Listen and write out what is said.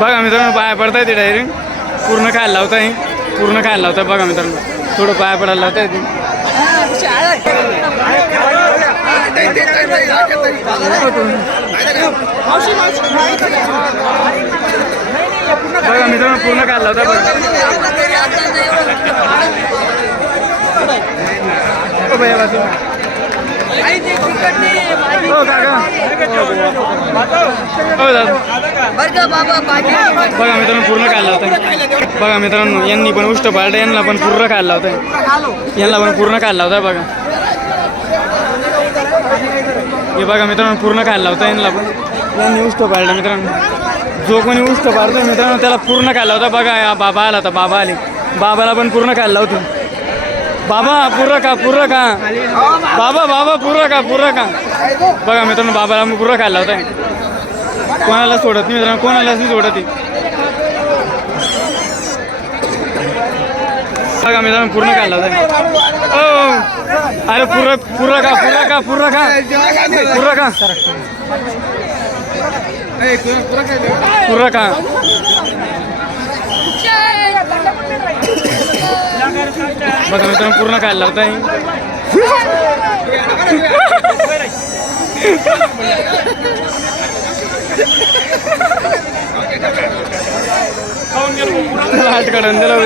बघा मित्रांनो पाया पडताय ते डायरेक्ट पूर्ण खायला लावताय. पूर्ण खायला लावताय बघा मित्रांनो. थोडं पाया पडायला लावताय ते बघा मित्रांनो पूर्ण खायला लावताय बघा. भैया बघा मित्रांनो पूर्ण खायला लावताय बघा मित्रांनो यांनी पण उष्ट पाळलं यांना पण पूर्ण खायला लावताय यांना पण पूर्ण खायला लावताय बघा. हे बघा मित्रांनो पूर्ण खायला लावताय यांना पण. यांनी उष्ट पाळलं मित्रांनो. जो कोणी उष्ट पाळतोय मित्रांनो त्याला पूर्ण खायला लावता बघा बाबा आला तर बाबा आले. बाबाला पण पूर्ण खायला लावतो बाबा पुरं का पुरं का बाबा बाबा पुरं का पुरं का बघा मित्रांनो बाबाला मग पुरं खायला होता कोणाला सोडत नाही मित्रांनो कोणालाच नाही सोडत आहे. बघा मित्रांनो पूर्ण खायला होता ओ अरे पुरं पुरं का पुरं का पुरं का पुरं का पुरं का बघा मित्रांनो पूर्ण खायला लावता लाट काढून दिला